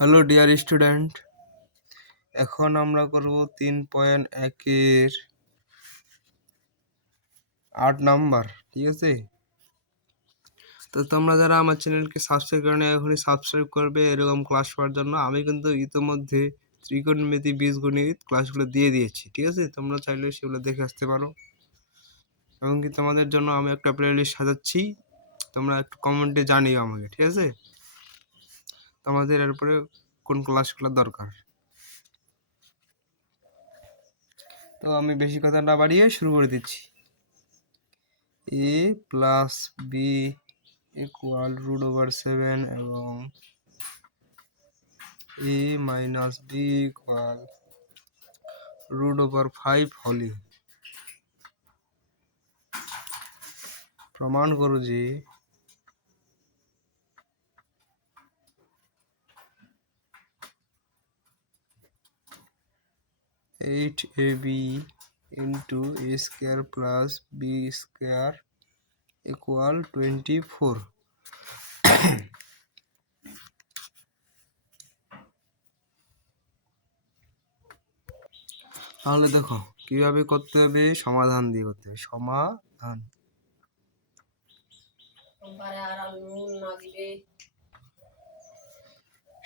Hello dear student, এখন আমরা করব 3.1-এর 8 নাম্বার। ঠিক আছে, তো তোমরা যারা আমার চ্যানেলকে সাবস্ক্রাইব করে না এখনই সাবস্ক্রাইব করবে এরকম ক্লাস পাওয়ার জন্য। আমি কিন্তু ইতিমধ্যে ত্রিকোণমিতি বীজগণিত ক্লাসগুলো দিয়ে দিয়েছি। ঠিক আছে, তোমরা চাইলে সেগুলো দেখে আসতে পারো। এবং কি তোমাদের জন্য আমি একটা প্লেলিস্ট সাজাচ্ছি, তোমরা একটু কমেন্টে জানিও আমাকে। ঠিক আছে, তোমাদের এরপরে কোন ক্লাসগুলো দরকার। তো আমি বেশি কথা না বাড়িয়ে শুরু করে দিচ্ছি। a প্লাস বি ইকুয়াল √7 এবং a মাইনাস বি ইকুয়াল √5 হলে প্রমাণ করো যে (8ab into a square plus b square equal 24). তাহলে দেখো কিভাবে করতে হবে, সমাধান দিয়ে করতে হবে।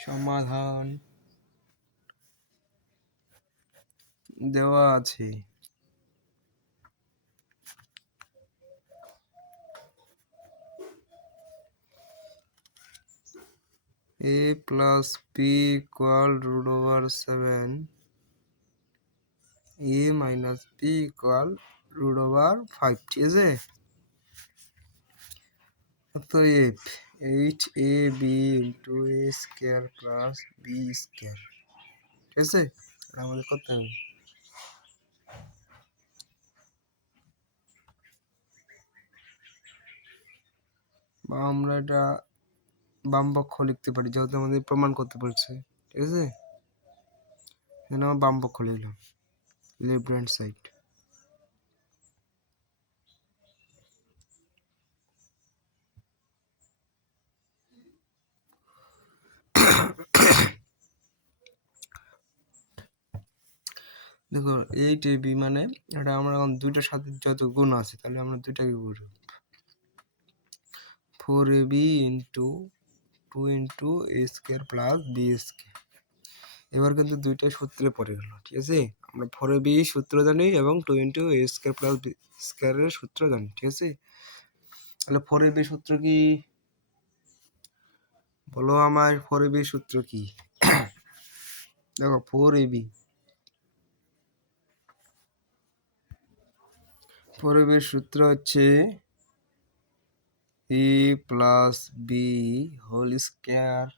সমাধান দেওয়া আছে। a plus b equal √7, a minus b equal √5। ঠিক আছে, অতএব 8ab into a square plus b square। ঠিক আছে, এটা আমাদের করতে হবে। বা আমরা এটা বাম পক্ষ লিখতে পারি, যেহেতু আমাদের প্রমাণ করতে পারছে। ঠিক আছে, এখানে আমার বাম পক্ষ লিখলাম, লেফট হ্যান্ড সাইড। দেখো 8ab মানে এটা আমরা এখন দুইটার সাথে যত গুণ আছে তাহলে আমরা দুইটাকে করব। 4ab into 2 into a square plus b square। এবার কিন্তু দুইটাই সূত্রে পড়ে গেল। ঠিক আছে, আমরা 4ab সূত্র জানি এবং 2 into a square plus b square এর সূত্র জানি। ঠিক আছে, তাহলে 4ab সূত্র কি বলো আমার? 4ab সূত্র কি? দেখো 4ab সূত্র হচ্ছে a plus b whole square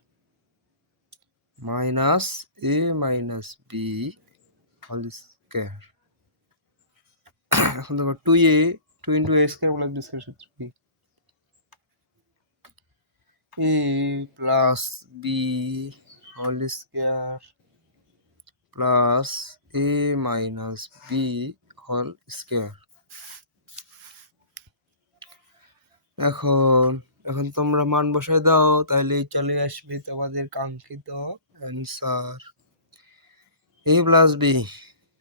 minus a minus b whole square। এখন দেখো 2 into a square plus b square সূত্র কি? a plus b whole square plus a minus b whole square। এখন তোমরা মান বসায় দাও, তাহলে চলে আসবে তোমাদের কাঙ্ক্ষিত answer. a plus b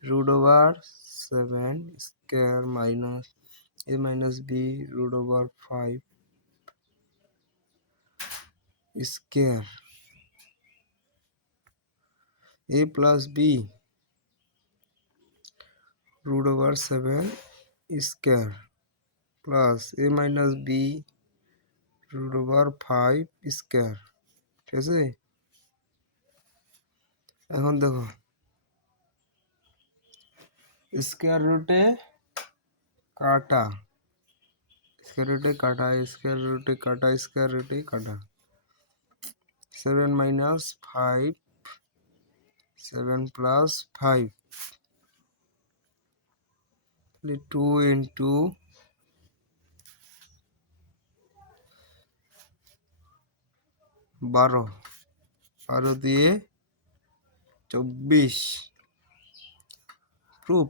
√7 square minus a minus b √5 square। a plus b √7 square plus a minus b √5 square। ঠিক আছে, এখন দেখো স্কয়ার রুটে কাটা, স্কয়ার রুটে কাটা, স্কয়ার রুটে কাটা, স্কয়ার রুটে কাটা। 7 minus 5, 7 plus 5, 2 into 12, 12 দিয়ে 24। প্রুফ,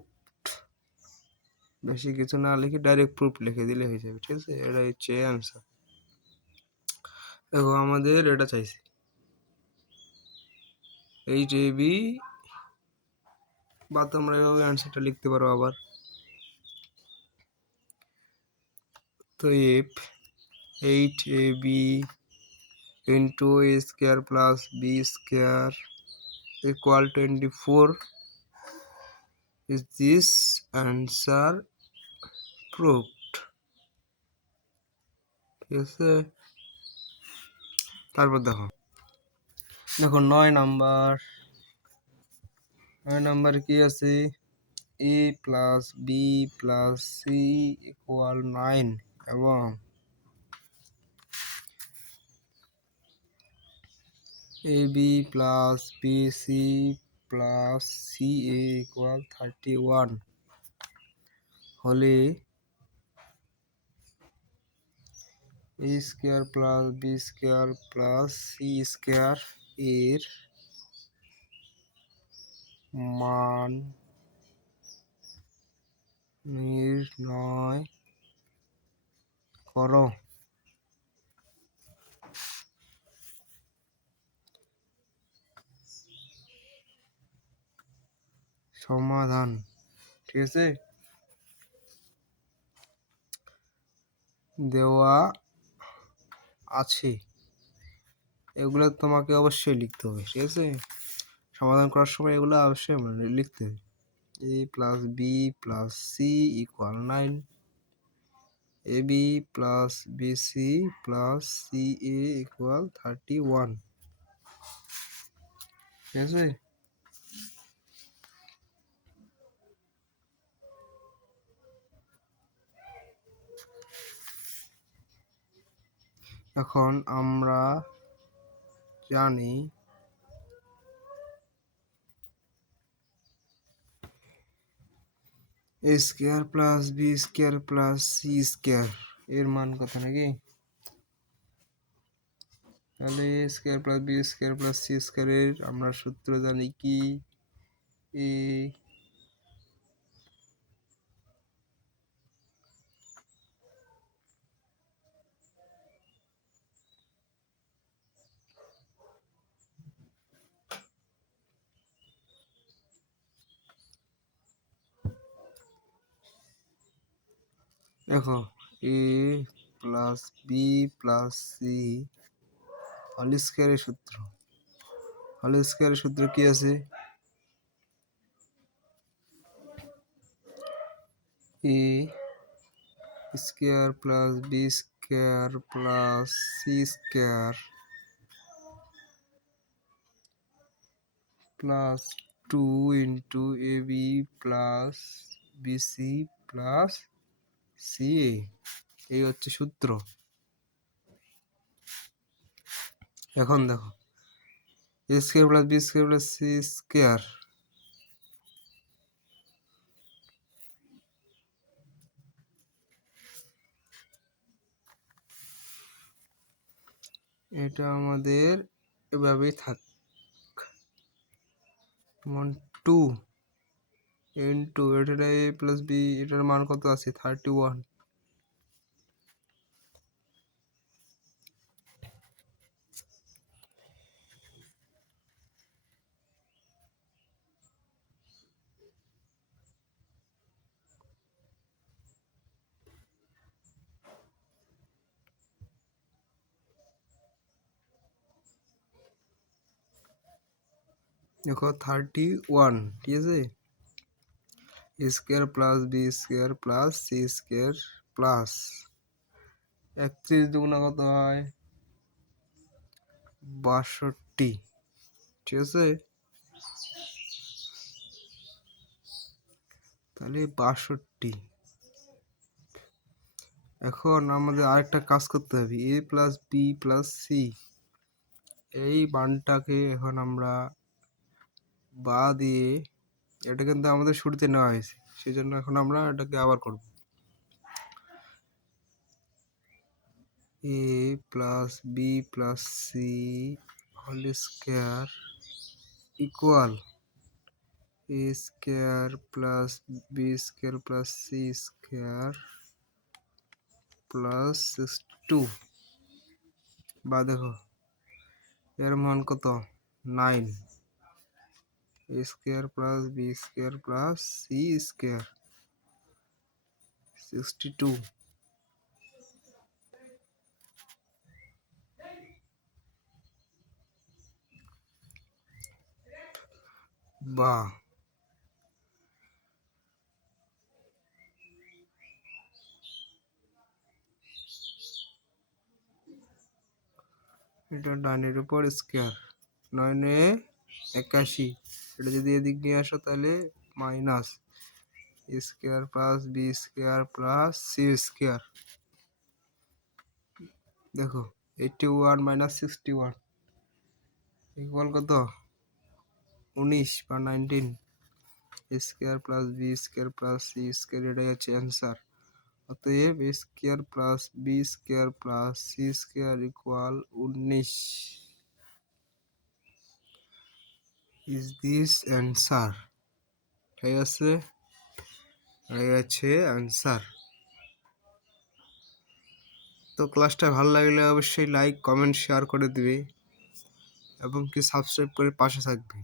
বেশি কিছু না লিখে ডাইরেক্ট প্রুফ লিখে দিলে হয়ে যাবে। ঠিক আছে, এটা হচ্ছে অ্যান্সার। দেখো আমাদের এটা চাইছে এইট এ বি, বা তোমরা এভাবে অ্যান্সারটা লিখতে পারো আবার। তো if eight A B into A square plus B square equal 24, is this answer proved? ঠিক আছে, তারপর দেখো দেখো 9 নাম্বার কি আছে, A plus B plus C equal 9 এবং A B plus B C plus C A equal 31 হলে A square plus B square plus C square এর মান নির্ণয় করো। সমাধান, ঠিক আছে, দেওয়া আছে, এগুলো তোমাকে অবশ্যই লিখতে হবে। ঠিক আছে, সমাধান করার সময় এগুলো অবশ্যই লিখতে হবে। A plus B plus C equal 9, A B plus B C plus C A equal 31। ঠিক আছে, এখন আমরা জানি A square plus B square plus C square এর মান কত নাকি, তাহলে A square plus B square plus C স্কোয়ারের আমরা সূত্র জানি কি, এ দেখো A plus B plus C whole স্কোয়ারের সূত্র, হোল স্কোয়ারের সূত্র কি আছে, A square plus B square plus C square plus 2 into A B plus B C plus C A, এই হচ্ছে সূত্র। এখন দেখো A square plus B square plus C square এটা আমাদের এভাবেই থাক, 2 ইন্টু এটা এ প্লাস বি, এটার মান কত আছে 31, দেখো 31, ঠিক আছে, A square plus B square plus C square plus 31 দুগুণা কত হয় 62, ঠিক আছে, তাহলে 62। এখন আমাদের আরেকটা কাজ করতে হবে, A plus B plus C এই মানটাকে এখন আমরা বা দিয়ে, এটা কিন্তু আমাদের শুরুতে নেওয়া হয়েছে, সেই জন্য এখন আমরা এটাকে আবার করব, A plus B plus C whole square equal A square plus B square plus C square plus 62, বা দেখো এর মান কত 9, a square plus b square plus c square 62। বাহ, এটা ডানের উপর স্কোয়ার, 9 81। এটা যদি এদিক নিয়ে আসো তাহলে minus square plus B square plus C square. দেখো 81 মাইনাস 61 ইকুয়াল কত? 19 বা 19। Square plus B square plus C square, এটাই হচ্ছে অ্যান্সার। অতএব A square plus B square plus C square equal 19 is this answer. ঠিক আছে, এই আছে অ্যান্সার। তো ক্লাসটা ভালো লাগলে অবশ্যই লাইক কমেন্ট শেয়ার করে দিবে এবং কি সাবস্ক্রাইব করে পাশে থাকবে।